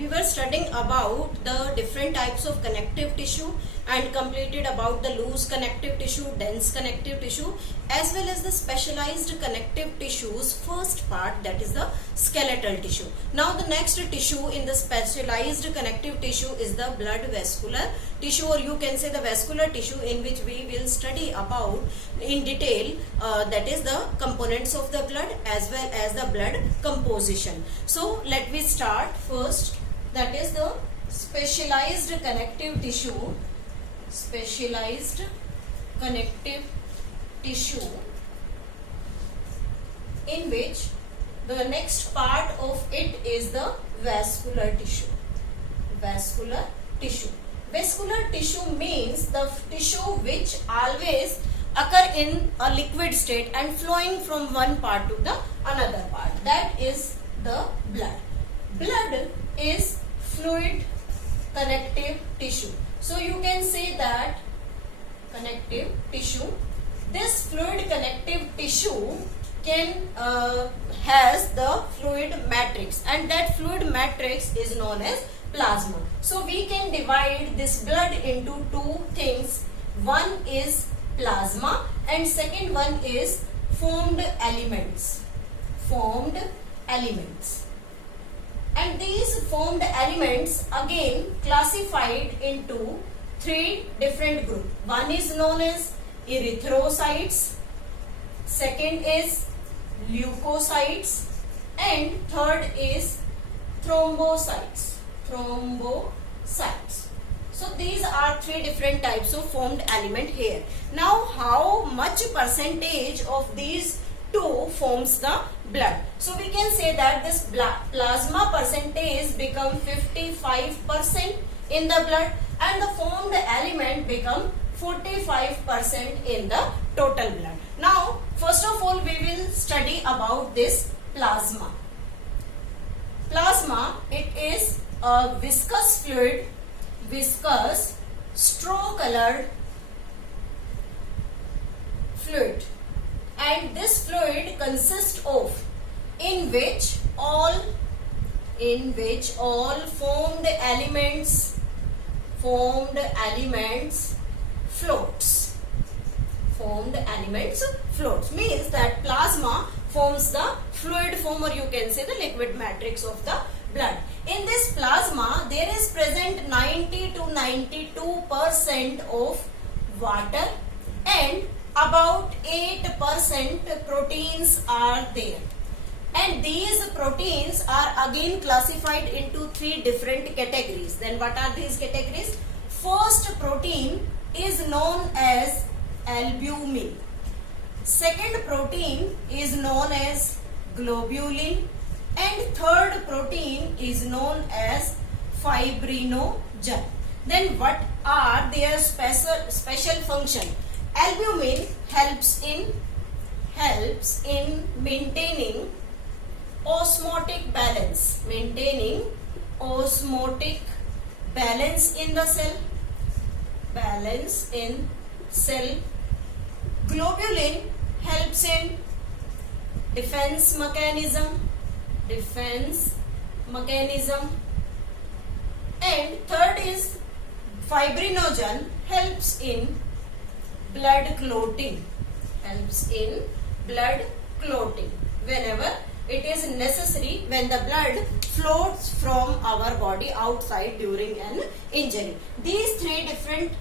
we were studying about the different types of connective tissue and completed about the loose connective tissue, dense connective tissue, as well as the specialized connective tissues first part, that is the skeletal tissue. Now the next tissue in the specialized connective tissue is the blood vascular tissue, or you can say the vascular tissue, in which we will study about in detail that is the components of the blood as well as the blood composition. So let me start first, that is the specialized connective tissue. Specialized connective tissue, in which the next part of it is the vascular tissue. Vascular tissue. Vascular tissue means the tissue which always occur in a liquid state and flowing from one part to the another part. That is the blood. Blood is fluid connective tissue. So you can say that connective tissue. This fluid connective tissue can has the fluid matrix, and that fluid matrix is known as plasma. So we can divide this blood into two things. One is plasma and second one is formed elements. Formed elements. And these formed elements again classified into three different groups. One is known as erythrocytes, second is leukocytes, and third is thrombocytes. Thrombocytes. So these are three different types of formed element here. Now how much percentage of these two forms the blood? So we can say that this plasma percentage become 55% in the blood and the formed element become 45% in the total blood. Now first of all we will study about this plasma. Plasma, it is a viscous fluid, viscous straw colored fluid, and this fluid consists of in which all formed elements floats. Formed elements floats means that plasma forms the fluid form, or you can say the liquid matrix of the blood. In this plasma there is present 90 to 92% of water and about 8% proteins are there. And these proteins are again classified into three different categories. Then what are these categories? First protein is known as albumin. Second protein is known as globulin. And third protein is known as fibrinogen. Then what are their special function? Albumin helps in maintaining osmotic balance. Maintaining osmotic balance in the cell. Balance in cell. Globulin helps in defense mechanism. And third is fibrinogen, helps in blood clotting. Whenever it is necessary, when the blood floats from our body outside during an injury. These three different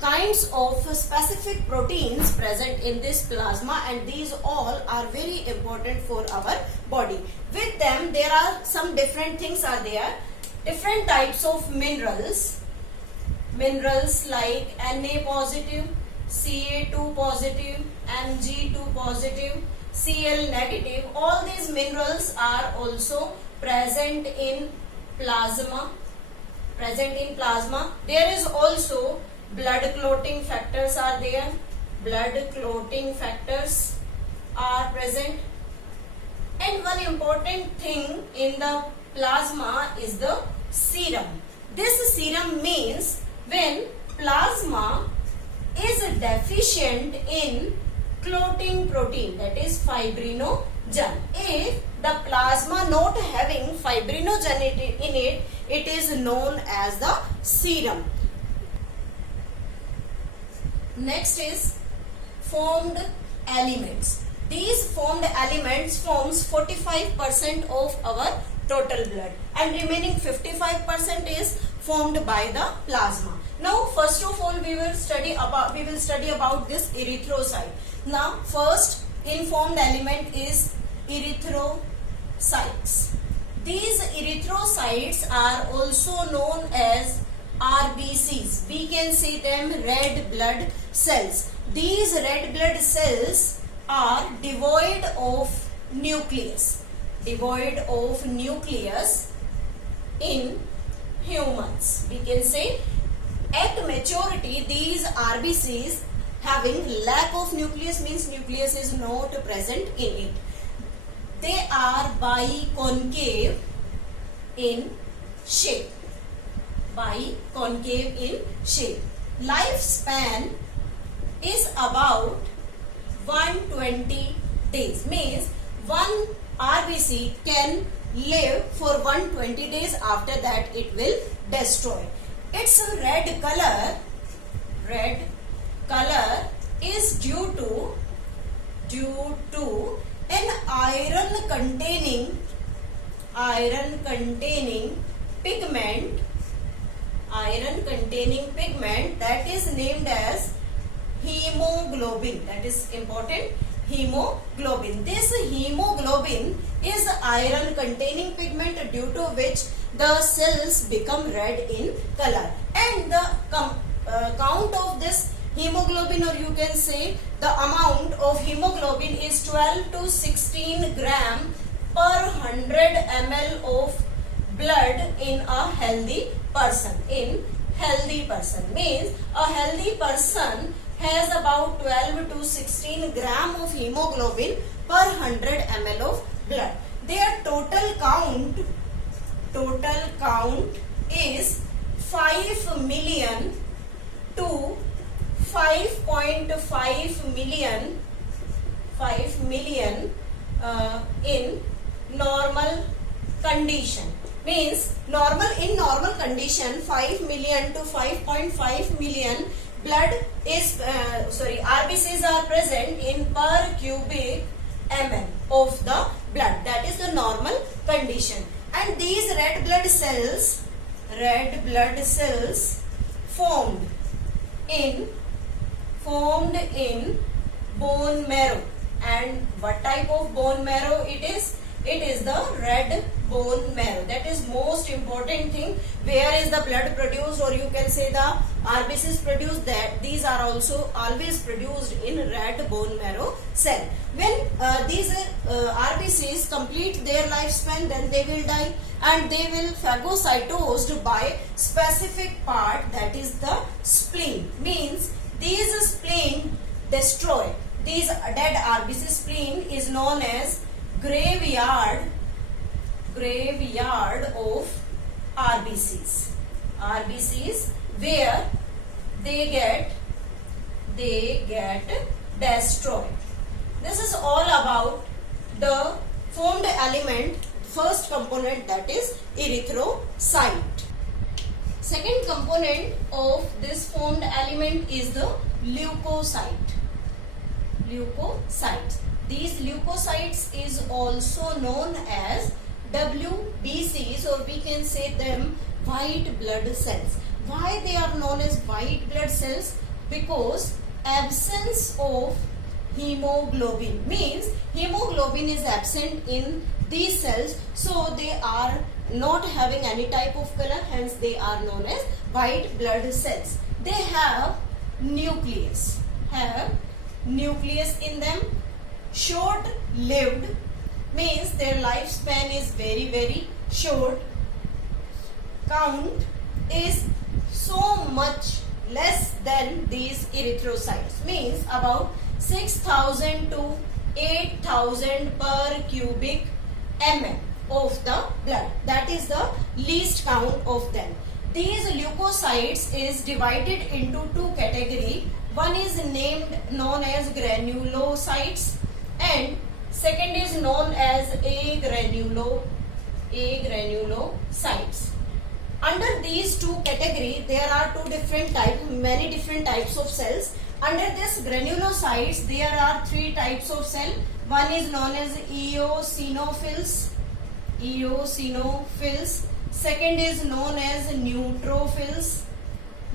kinds of specific proteins present in this plasma, and these all are very important for our body. With them there are some different things are there. Different types of minerals like Na positive, Ca2 positive, Mg2 positive, Cl negative. All these minerals are also present in plasma. There is also blood clotting factors are there. Blood clotting factors are present. And one important thing in the plasma is the serum. This serum means when plasma is deficient in clotting protein, that is fibrinogen. If the plasma not having fibrinogen in it, it is known as the serum. Next is formed elements. These formed elements forms 45% of our total blood, and remaining 55% is formed by the plasma. Now first of all we will study about this erythrocyte. Now first informed element is erythrocytes. These erythrocytes are also known as RBCs. We can say them red blood cells. These red blood cells are devoid of nucleus. Devoid of nucleus in humans. We can say at maturity these RBCs having lack of nucleus, means nucleus is not present in it. They are biconcave in shape. Biconcave in shape. Lifespan is about 120 days. Means one RBC can live for 120 days. After that it will destroy. Its red color is due to an iron containing pigment that is named as hemoglobin. That is important. Hemoglobin. This hemoglobin is iron containing pigment due to which the cells become red in color, and the count of this hemoglobin, or you can say the amount of hemoglobin, is 12 to 16 gram per 100 ml of blood in a healthy person. Means a healthy person has about 12 to 16 gram of hemoglobin per 100 ml of blood. Their total count is 5 million to 5.5 million in normal condition. Means in normal condition 5 million to 5.5 million blood is RBCs are present in per cubic ml of the blood. That is the normal condition. And these red blood cells formed in bone marrow. And what type of bone marrow it is? It is the red bone marrow. That is most important thing. Where is the blood produced, or you can say the RBCs produced, that these are also always produced in red bone marrow cell. When these RBCs complete their lifespan, then they will die, and they will phagocytosed by specific part, that is the spleen. Means these spleen destroy. These dead RBC spleen is known as graveyard of RBCs. RBCs where they get destroyed. This is all about the formed element, first component, that is erythrocyte. Second component of this formed element is the leukocyte. These leukocytes is also known as WBCs, or we can say them white blood cells. Why they are known as white blood cells? Because absence of hemoglobin, means hemoglobin is absent in these cells, so they are not having any type of color, hence they are known as white blood cells. They have nucleus in them. Short lived, means their lifespan is very, very short. Count is so much less than these erythrocytes, means about 6,000 to 8,000 per cubic ml of the blood. That is the least count of them. These leukocytes is divided into two categories. One is known as granulocytes, and second is known as agranulocytes. these two category, there are two different types, many different types of cells. Under this granulocytes, there are three types of cell. One is known as eosinophils. Eosinophils. Second is known as neutrophils.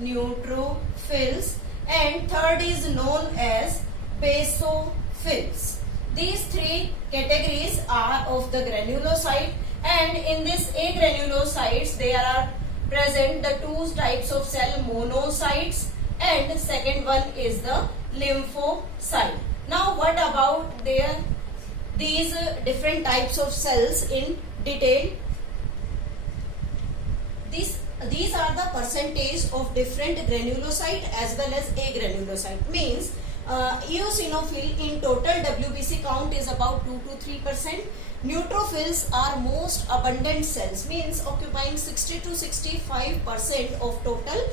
Neutrophils. And third is known as basophils. These three categories are of the granulocyte, and in this agranulocytes there are present the two types of cell, monocytes, and second one is the lymphocyte. Now what about these different types of cells in detail? These are the percentage of different granulocyte as well as agranulocyte. Means eosinophil in total WBC count is about 2 to 3%. Neutrophils are most abundant cells, means occupying 60 to 65% of total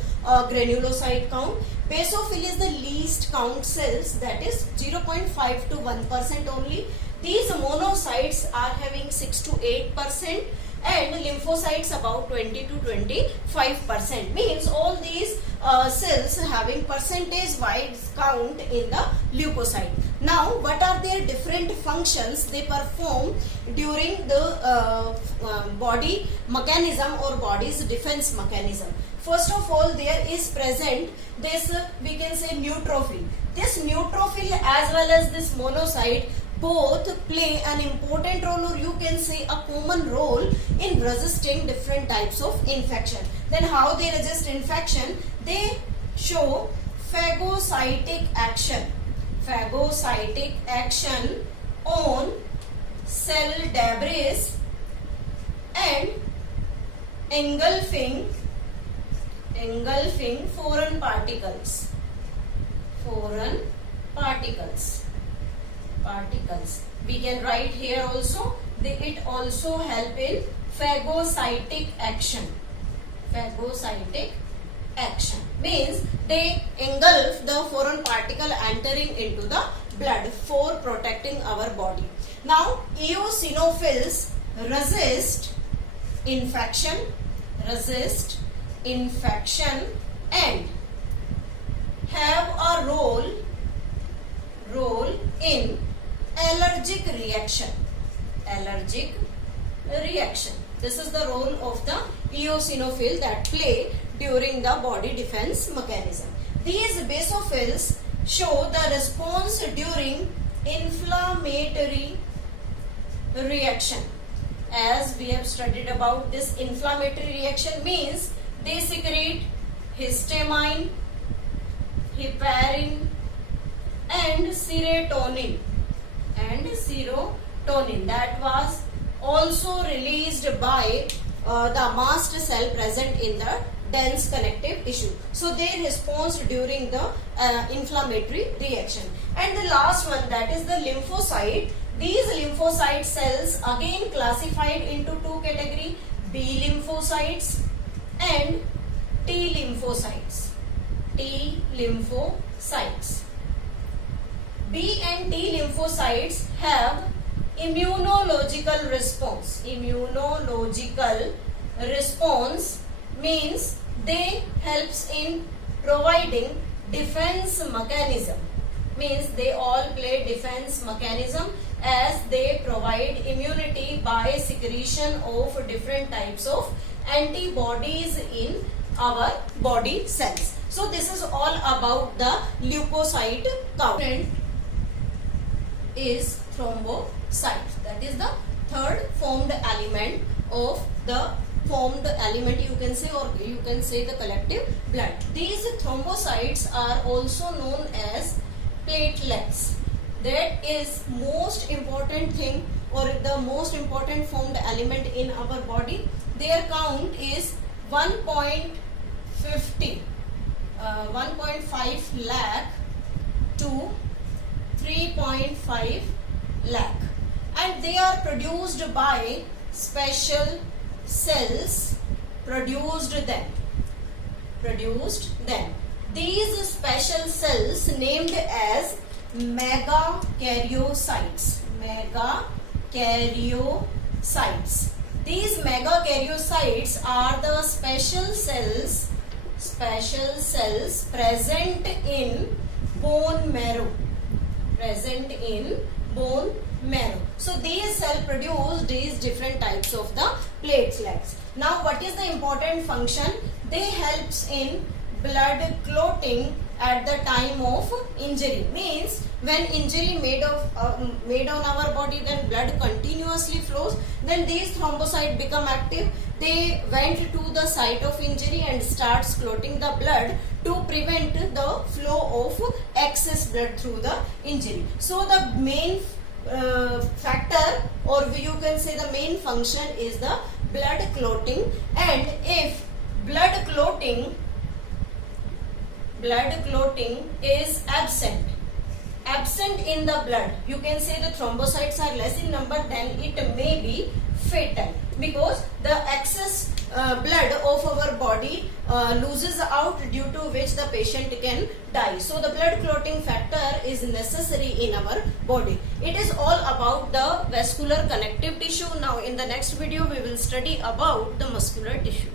granulocyte count. Basophil is the least count cells, that is 0.5 to 1% only. These monocytes are having 6 to 8%. And lymphocytes about 20 to 25%. Means all these cells having percentage wise count in the leukocyte. Now what are their different functions they perform during the body mechanism or body's defense mechanism? First of all, there is present this we can say neutrophil. This neutrophil as well as this monocyte both play an important role, or you can say a common role in resisting different types of infection. Then how they resist infection? They show phagocytic action. Phagocytic action on cell debris and engulfing foreign particles. We can write here also, it also help in phagocytic action. Phagocytic action means they engulf the foreign particle entering into the blood for protecting our body. Now eosinophils resist infection and have a role in allergic reaction. This is the role of the eosinophil that play during the body defense mechanism. These basophils show the response during inflammatory reaction. As we have studied about this inflammatory reaction, means they secrete histamine, heparin and serotonin that was also released by the mast cell present in the dense connective tissue. So they respond during the inflammatory reaction. And the last one, that is the lymphocyte. These lymphocyte cells again classified into two categories, B lymphocytes and T lymphocytes. B and T lymphocytes have immunological response means they helps in providing defense mechanism. Means they all play defense mechanism as they provide immunity by secretion of different types of antibodies in our body cells. So this is all about the leukocyte count. Is thrombocyte, that is the third formed element of the formed element, you can say, or you can say the collective blood. These thrombocytes are also known as platelets. That is most important thing, or the most important formed element in our body. Their count is 1.5 lakh to 3.5 lakh, and they are produced by special cells produced them. These special cells named as megakaryocytes. These megakaryocytes are the special cells present in bone marrow. So these cells produce these different types of the platelets. Now what is the important function? They helps in blood clotting at the time of injury. Means when injury made on our body, then blood continuously flows, then these thrombocytes become active. They went to the site of injury and starts clotting the blood to prevent the flow of excess blood through the injury. So the main factor, or you can say the main function, is the blood clotting. And if blood clotting is absent in the blood, you can say the thrombocytes are less in number, then it may be fatal, because the excess blood of our body loses out, due to which the patient can die. So the blood clotting factor is necessary in our body. It is all about the vascular connective tissue. Now in the next video we will study about the muscular tissue.